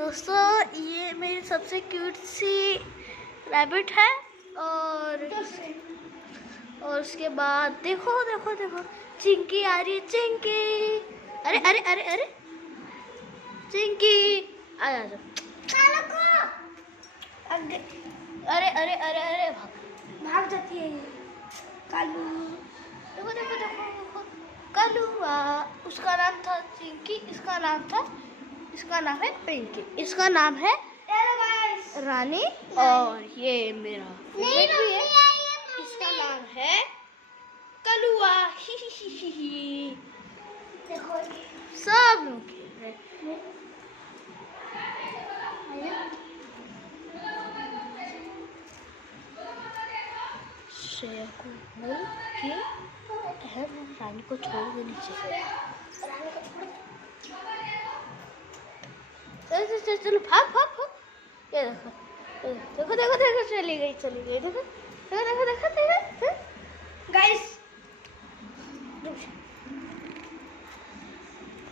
दोस्तों ये मेरी सबसे क्यूट सी रैबिट है और उसके बाद देखो देखो देखो चिंकी आ रही है। चिंकी अरे अरे अरे अरे चिंकी आ जा। अरे अरे अरे अरे भाग जाती है ये कालू। देखो देखो देखो कालू उसका नाम था चिंकी, इसका नाम है पिंकी, इसका नाम है रानी और ये मेरा फेवरेट भी है, इसका नाम है कलुआ। ही देखो सब लोग श्रेया को बोल के रानी को छोड़ देनी चाहिए। चलो भाग भाग भाग। ये देखो देखो देखो देखो चली गई देखो देखो देखो देखो देखो।